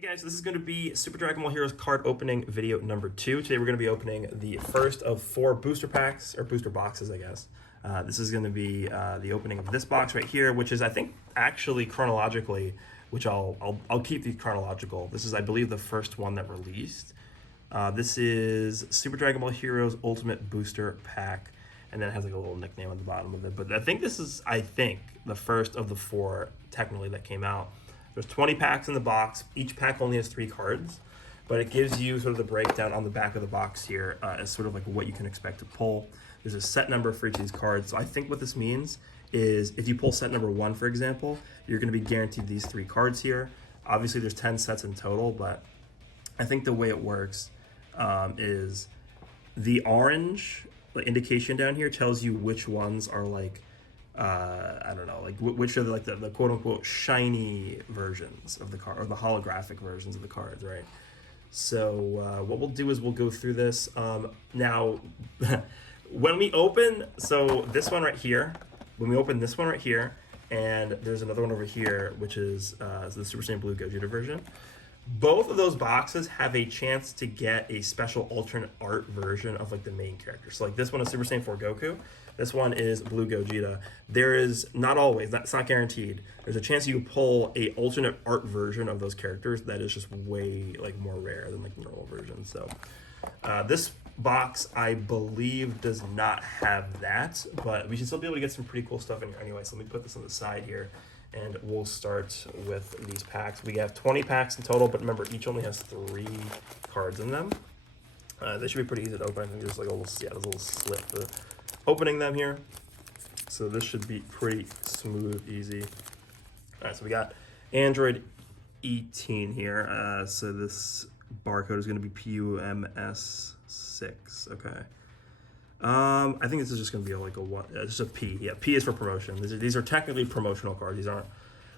Hey guys, this is going to be Super Dragon Ball Heroes card opening video number 2. Today we're going to be opening the first of 4 booster packs, or booster boxes, I guess. This is going to be the opening of this box right here, which is, I think, actually chronologically, which I'll keep these chronological. This is, I believe, the first one that released. This is Super Dragon Ball Heroes Ultimate Booster Pack, and then it has like a little nickname on the bottom of it. But I think this is, the first of the 4 technically that came out. There's 20 packs in the box. Each pack only has 3 cards, but it gives you sort of the breakdown on the back of the box here as sort of like what you can expect to pull. There's a set number for each of these cards. So I think what this means is if you pull set number 1, for example, you're going to be guaranteed these 3 cards here. Obviously, there's 10 sets in total, but I think the way it works is the orange indication down here tells you which ones are like I don't know, like which are the quote unquote shiny versions of the card, or the holographic versions of the cards, right? So what we'll do is we'll go through this. Now, when we open, so this one right here, when we open this one right here, and there's another one over here, which is the Super Saiyan Blue Gogeta version. Both of those boxes have a chance to get a special alternate art version of like the main character. So like this one is Super Saiyan 4 Goku. This one is Blue Gogeta. There is not always, that's not guaranteed. There's a chance you pull a alternate art version of those characters that is just way like more rare than like the normal version. So this box, I believe, does not have that, but we should still be able to get some pretty cool stuff in here anyway. So let me put this on the side here, and we'll start with these packs. We have 20 packs in total, but remember, each only has 3 cards in them. They should be pretty easy to open. I think there's like a little, there's a little slit for opening them here. So this should be pretty smooth, easy. All right, so we got Android 18 here. So this barcode is going to be PUMS6. Okay. I think this is just going to be like a what? It's just a P. Yeah, P is for promotion. These are technically promotional cards. These aren't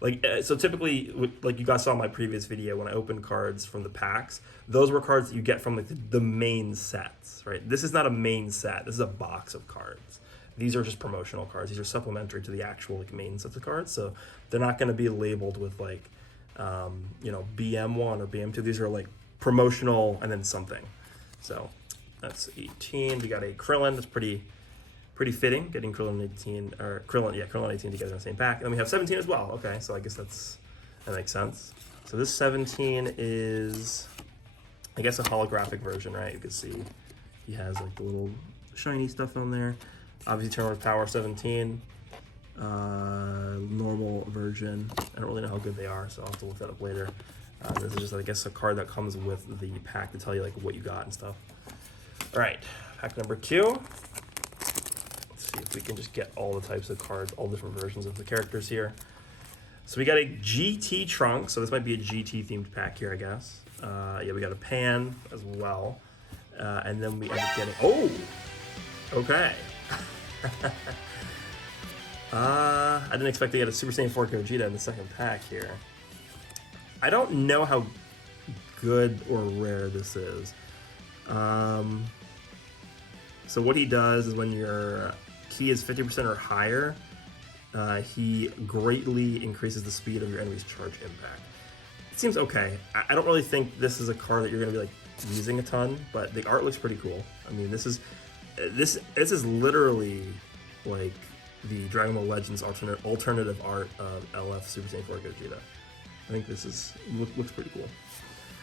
like so. Typically, like you guys saw in my previous video when I opened cards from the packs, those were cards that you get from like the main sets, right? This is not a main set. This is a box of cards. These are just promotional cards. These are supplementary to the actual like main sets of cards. So they're not going to be labeled with like BM1 or BM2. These are like promotional and then something. So that's 18. We got a Krillin. That's pretty fitting. Getting Krillin 18 or Krillin 18 together in the same pack. And then we have 17 as well. Okay, so I guess that makes sense. So this 17 is, I guess, a holographic version, right? You can see he has like the little shiny stuff on there. Obviously, Turn with Power 17. Normal version. I don't really know how good they are, so I'll have to look that up later. This is just, I guess, a card that comes with the pack to tell you like what you got and stuff. All right, pack number 2. Let's see if we can just get all the types of cards, all different versions of the characters here. So we got a GT Trunks, so this might be a GT themed pack here, I guess. Yeah, we got a Pan as well. And then we end up getting, okay. I didn't expect to get a Super Saiyan 4 Gogeta in the second pack here. I don't know how good or rare this is. So what he does is when your ki is 50% or higher, he greatly increases the speed of your enemy's charge impact. It seems okay. I don't really think this is a card that you're going to be like using a ton, but the art looks pretty cool. I mean, this is literally like the Dragon Ball Legends alternative art of LF Super Saiyan 4 Gogeta. I think this looks pretty cool.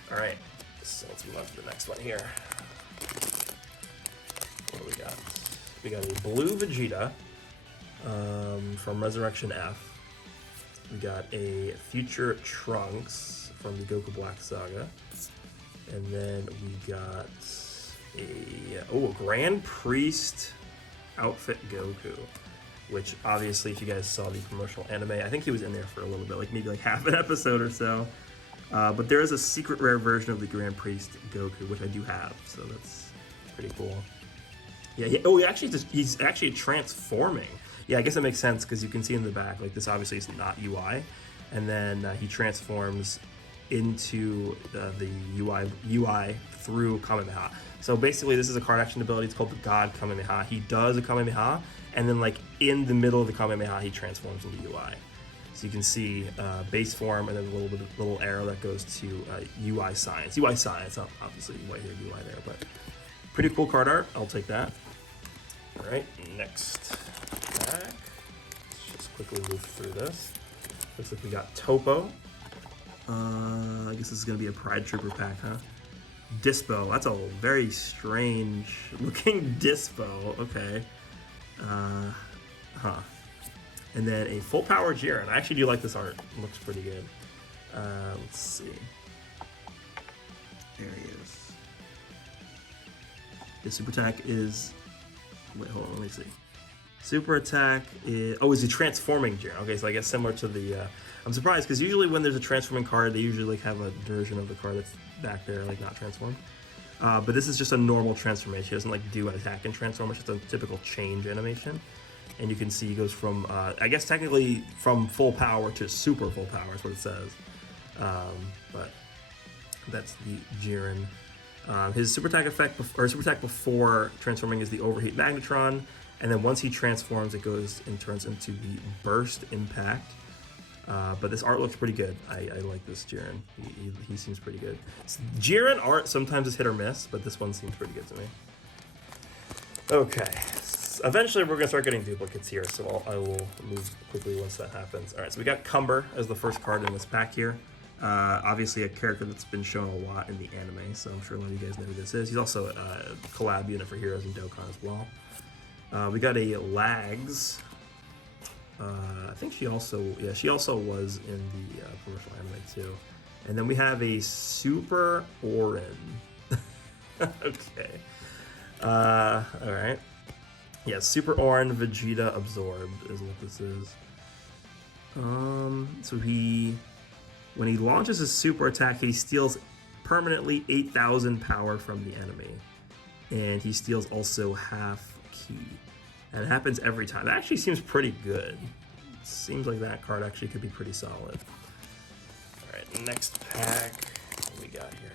All right, so let's move on to the next one here. What do we got? We got a Blue Vegeta from Resurrection F. We got a Future Trunks from the Goku Black Saga. And then we got a Grand Priest outfit Goku, which obviously if you guys saw the promotional anime, I think he was in there for a little bit, like maybe like half an episode or so. But there is a secret rare version of the Grand Priest Goku, which I do have, so that's pretty cool. Yeah, he's actually transforming. Yeah, I guess that makes sense because you can see in the back, like this obviously is not UI, and then he transforms into the UI through Kamehameha. So basically this is a card action ability. It's called the God Kamehameha. He does a Kamehameha, and then like in the middle of the Kamehameha, he transforms into UI. So you can see base form and then a little arrow that goes to UI Science. UI Science, obviously you might hear UI there, but pretty cool card art. I'll take that. All right, next pack. Let's just quickly move through this. Looks like we got Topo. I guess this is gonna be a Pride Trooper pack, huh? Dispo. That's a very strange looking Dispo. Okay. And then a full power Jiren. I actually do like this art. It looks pretty good. Let's see. There he is. His super attack is. Wait, hold on. Let me see. Super attack is. Oh, is he transforming Jiren? Okay, so I guess similar to the. I'm surprised because usually when there's a transforming card, they usually like have a version of the card that's back there, like not transformed. But this is just a normal transformation. It doesn't like do an attack and transform. It's just a typical change animation. And you can see he goes from, I guess technically from full power to super full power is what it says. But that's the Jiren. His super attack effect, or super attack before transforming is the Overheat Magnetron. And then once he transforms, it goes and turns into the Burst Impact. But this art looks pretty good. I like this Jiren. He seems pretty good. Jiren art sometimes is hit or miss, but this one seems pretty good to me. Okay. Eventually we're gonna start getting duplicates here, so I will move quickly once that happens. All right, so we got Cumber as the first card in this pack here. Obviously a character that's been shown a lot in the anime, so I'm sure a lot of you guys know who this is. He's also a collab unit for Heroes and Dokkan as well. We got a Lags. I think she also was in the commercial anime too. And then we have a Super Orin. Okay. All right. Yeah, Super Orin Vegeta Absorbed is what this is. So when he launches his super attack, he steals permanently 8,000 power from the enemy. And he steals also half ki. And it happens every time. That actually seems pretty good. Seems like that card actually could be pretty solid. Alright, next pack. What do we got here?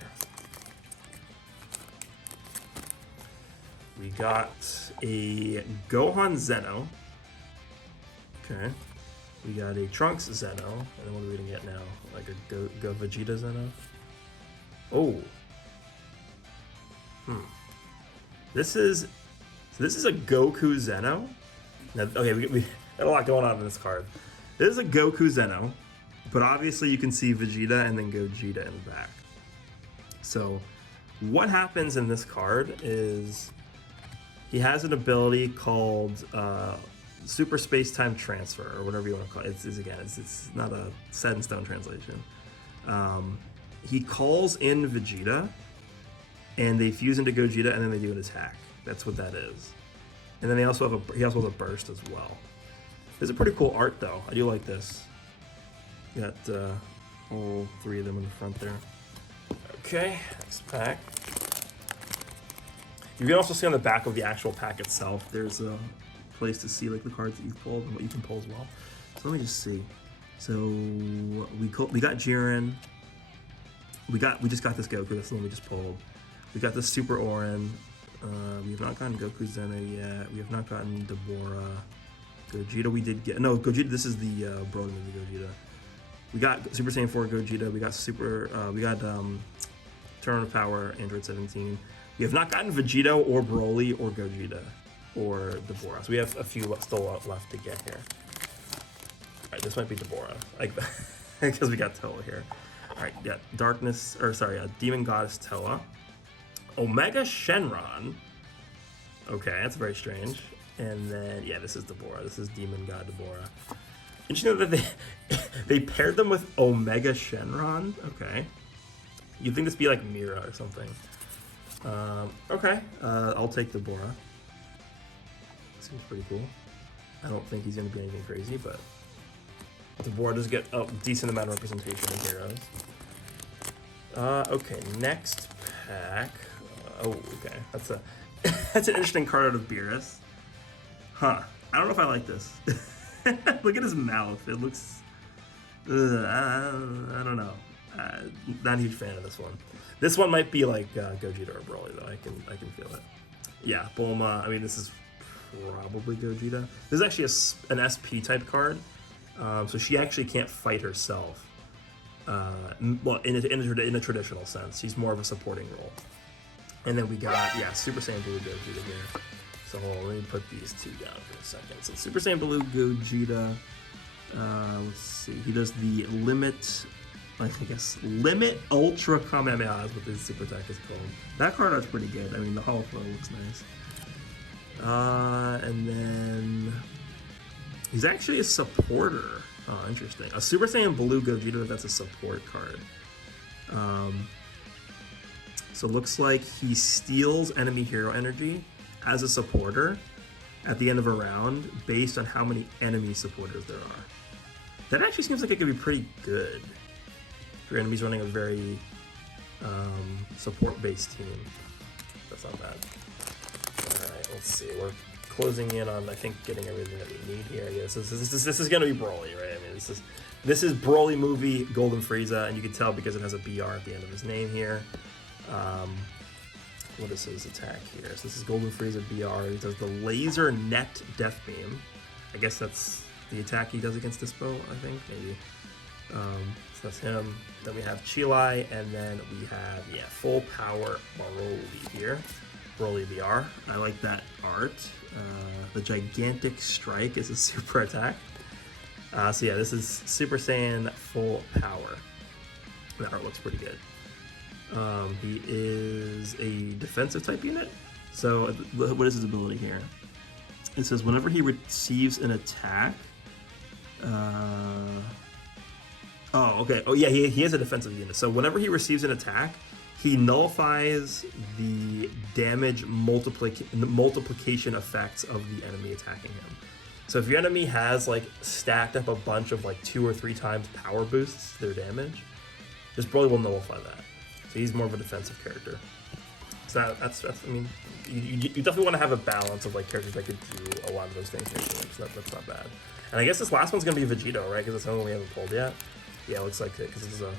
We got a Gohan Zeno. Okay. We got a Trunks Zeno. And then what are we gonna get now? Like a Go Vegeta Zeno? Oh. This is a Goku Zeno. Now, okay, we got a lot going on in this card. This is a Goku Zeno, but obviously you can see Vegeta and then Gogeta in the back. So what happens in this card is he has an ability called Super Space-Time Transfer, or whatever you want to call it. It's not a set in stone translation. He calls in Vegeta, and they fuse into Gogeta, and then they do an attack. That's what that is. And then he also has a burst as well. It's a pretty cool art though. I do like this. Got all three of them in the front there. Okay, next pack. You can also see on the back of the actual pack itself, there's a place to see like the cards that you've pulled and what you can pull as well. So let me just see. So we got Jiren. We just got this Goku. That's the one we just pulled. We got the Super Orin. We have not gotten Goku Zeno yet. We have not gotten Dabura. Gogeta we did get. No, Gogeta, this is the Broly movie Gogeta. We got Super Saiyan 4 Gogeta. We got Turn of Power, Android 17. We have not gotten Vegito or Broly or Gogeta or Dabura. So we have a few still left to get here. Alright, this might be Dabura. Because we got Toa here. Alright, yeah, Demon Goddess Toa. Omega Shenron. Okay, that's very strange. And then, yeah, this is Dabura. This is Demon God Dabura. Did you know that they paired them with Omega Shenron? Okay. You'd think this would be like Mira or something. Okay, I'll take Dabura. Seems pretty cool. I don't think he's going to be anything crazy, but Dabura does get a decent amount of representation in Heroes. Okay, next pack. Oh, okay. That's an interesting card out of Beerus. Huh. I don't know if I like this. Look at his mouth. It looks... I don't know. Not a huge fan of this one. This one might be like Gogeta or Broly, though. I can feel it. Yeah, Bulma. I mean, this is probably Gogeta. This is actually an SP type card. So she actually can't fight herself. Well, in a traditional sense, she's more of a supporting role. And then we got, yeah, Super Saiyan Blue Gogeta here. So hold on, let me put these two down for a second. So Super Saiyan Blue Gogeta, let's see, he does the Limit, like I guess, Limit Ultra Kamehameha is what this super attack is called. That card art's pretty good. I mean, the Hollow Flow looks nice. And then he's actually a supporter. Oh, interesting. A Super Saiyan Blue Gogeta, that's a support card. So it looks like he steals enemy hero energy as a supporter at the end of a round based on how many enemy supporters there are. That actually seems like it could be pretty good if your enemy's running a very support-based team. That's not bad. Alright, let's see. We're closing in on, I think, getting everything that we need here. Yes, this is going to be Broly, right? I mean, this is Broly movie Golden Frieza, and you can tell because it has a BR at the end of his name here. What is his attack here? So this is Golden Frieza BR. He does the Laser Net Death Beam. I guess that's the attack he does against Dispo, I think, maybe. So that's him. Then we have Chilai, and then we have, yeah, Full Power Broly here. Broly BR. I like that art. The Gigantic Strike is a super attack. So yeah, this is Super Saiyan Full Power. That art looks pretty good. He is a defensive type unit. So what is his ability here? It says whenever he receives an attack. Oh, okay. Oh, yeah, he is a defensive unit. So whenever he receives an attack, he nullifies the damage multiplication effects of the enemy attacking him. So if your enemy has like stacked up a bunch of like 2 or 3 times power boosts their damage, this Broly will nullify that. So he's more of a defensive character. So that's I mean, you definitely want to have a balance of like characters that could do a lot of those things. So that's not bad. And I guess this last one's gonna be Vegito, right? Because it's the only one we haven't pulled yet. Yeah, it looks like it because this is a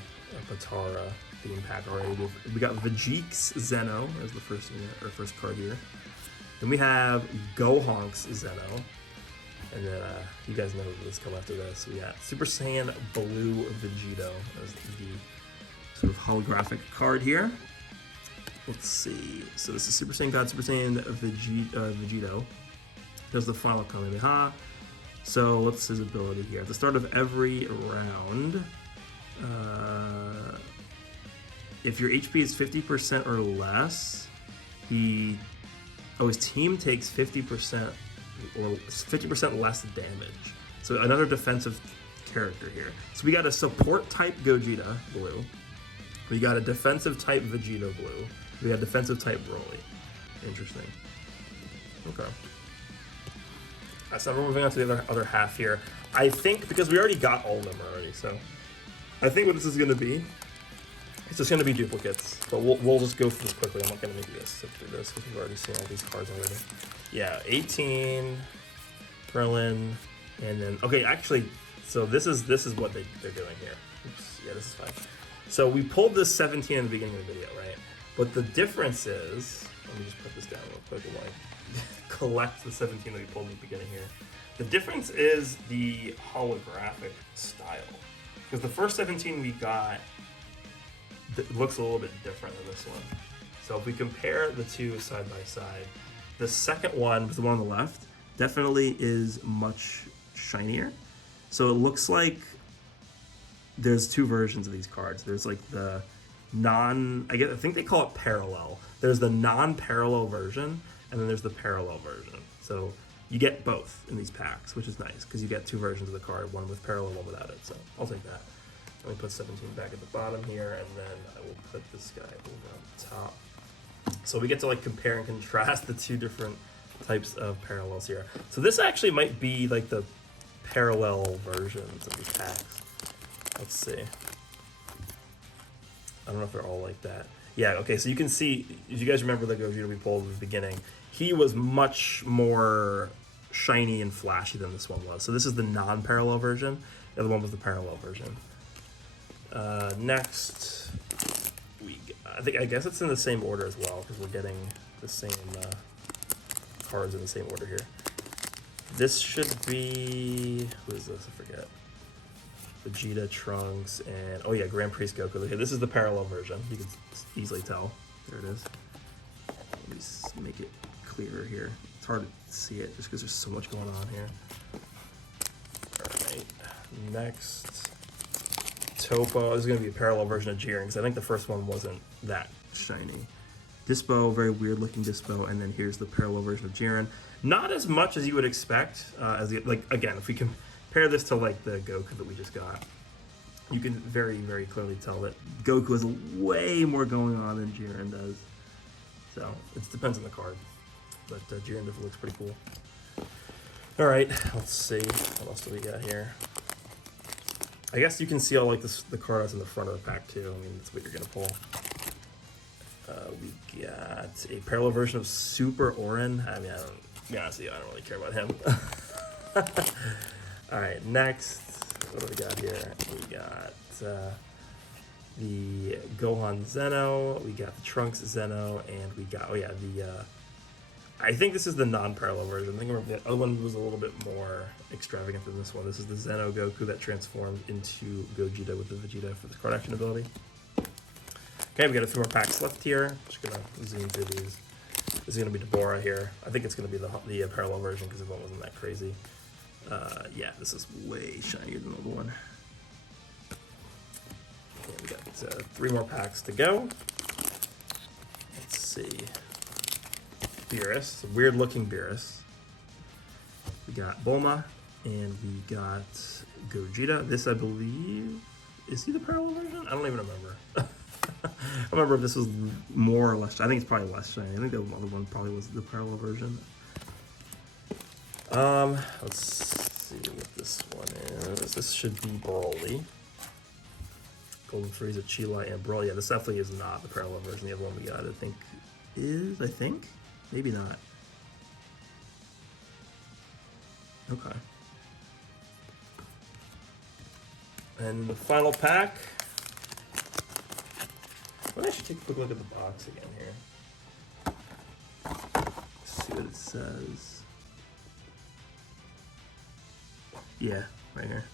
Potara theme pack already. We got Vegeks Zeno as the first unit, or first card here. Then we have Gohanks Zeno. And then you guys know what's coming after this. We got Super Saiyan Blue Vegito as the sort of holographic card here. Let's see. So this is Super Saiyan God, Super Saiyan Vegito. There's the final Kamehameha. So what's his ability here? At the start of every round, if your HP is 50% or less, his team takes 50% or 50% less damage. So another defensive character here. So we got a support type Gogeta Blue. We got a defensive type Vegito Blue. We got defensive type Broly. Interesting. Okay. So we're moving on to the other half here. I think, because we already got all of them already, so I think what this is going to be, it's just going to be duplicates. But we'll just go through this quickly. I'm not going to make you guys sit through this because we've already seen all these cards already. Yeah, 18, Krillin, and then, okay, actually, so this is what they're doing here. Oops, yeah, this is fine. So we pulled this 17 in the beginning of the video, right? But the difference is, let me just put this down real quick and like collect the 17 that we pulled in the beginning here. The difference is the holographic style. Because the first 17 we got looks a little bit different than this one. So if we compare the two side by side, the second one, the one on the left, definitely is much shinier. So it looks like there's 2 versions of these cards. There's like the I think they call it parallel. There's the non-parallel version, and then there's the parallel version. So you get both in these packs, which is nice because you get 2 versions of the card, one with parallel, one without it. So I'll take that. Let me put 17 back at the bottom here, and then I will put this guy over on the top. So we get to like compare and contrast the 2 different types of parallels here. So this actually might be like the parallel versions of these packs. Let's see. I don't know if they're all like that. Yeah, okay, so you can see, if you guys remember the Gogeta we pulled in the beginning, he was much more shiny and flashy than this one was. So this is the non-parallel version. The other one was the parallel version. Next, I guess it's in the same order as well, because we're getting the same cards in the same order here. This should be, who is this? I forget. Vegeta, Trunks, and oh yeah, Grand Priest Goku. Okay, this is the parallel version. You can easily tell. There it is. Let me make it clearer here. It's hard to see it just because there's so much going on here. Alright, next. Topo. This is going to be a parallel version of Jiren because I think the first one wasn't that shiny. Dispo, very weird looking Dispo, and then here's the parallel version of Jiren. Not as much as you would expect, like again, if we compare this to like the Goku that we just got, you can very, very clearly tell that Goku has way more going on than Jiren does. So it depends on the card, but Jiren definitely looks pretty cool. All right, let's see what else do we got here. I guess you can see all like the card arts in the front of the pack too. I mean, that's what you're gonna pull. We got a parallel version of Super Orin. I mean, to be honest with you, I don't really care about him. All right, next, what do we got here? We got the Gohan Zeno, we got the Trunks Zeno, and we got, oh yeah, I think this is the non-parallel version. I think the other one was a little bit more extravagant than this one. This is the Zeno Goku that transformed into Gogeta with the Vegeta for the card action ability. Okay, we got a few more packs left here. Just gonna zoom through these. This is gonna be Deborah here. I think it's gonna be the parallel version because the one wasn't that crazy. Yeah, this is way shinier than the other one. Okay, we got 3 more packs to go. Let's see. Beerus, weird looking Beerus. We got Bulma, and we got Gogeta. This, I believe, is he the parallel version? I don't even remember. I don't remember if this was more or less. I think it's probably less shiny. I think the other one probably was the parallel version. Let's see what this one is. This should be Broly. Golden Frieza, Chila, and Broly. Yeah, this definitely is not the parallel version. The other one we got, I think. Maybe not. Okay. And the final pack. Well, I should take a quick look at the box again here. See what it says. Yeah, right here.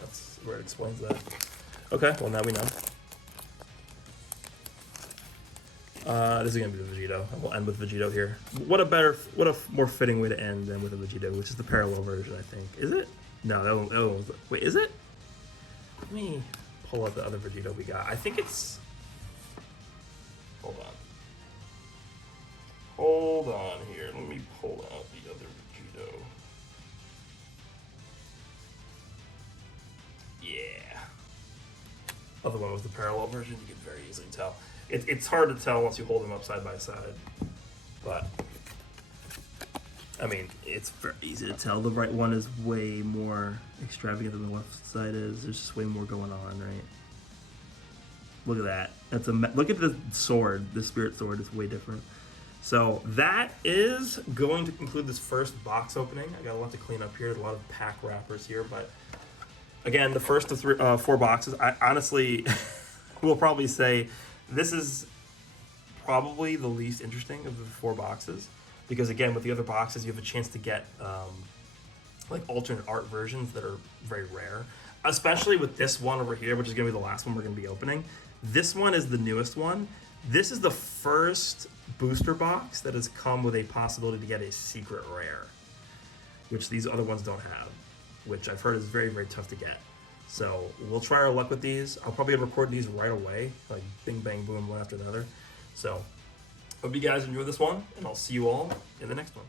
That's where it explains that. Okay, well now we know. This is gonna be the Vegito. We'll end with Vegito here. What a more fitting way to end than with a Vegito, which is the parallel version, I think. Is it? No, wait, is it? Let me pull up the other Vegito we got. I think it's. Hold on here. Let me pull out the other Vegito. Yeah. Other one was the parallel version. You can very easily tell. It's hard to tell once you hold them up side by side, but I mean, it's very easy to tell. The right one is way more extravagant than the left side is. There's just way more going on, right? Look at that. Look at the sword. The Spirit Sword is way different. So that is going to conclude this first box opening. I got a lot to clean up here. A lot of pack wrappers here, but again, the first of 4 boxes. I honestly will probably say this is probably the least interesting of the 4 boxes because again, with the other boxes, you have a chance to get like alternate art versions that are very rare. Especially with this one over here, which is going to be the last one we're going to be opening. This one is the newest one. This is the first booster box that has come with a possibility to get a secret rare, which these other ones don't have, which I've heard is very, very tough to get. So we'll try our luck with these. I'll probably record these right away, like bing, bang, boom, one after the other. So hope you guys enjoyed this one, and I'll see you all in the next one.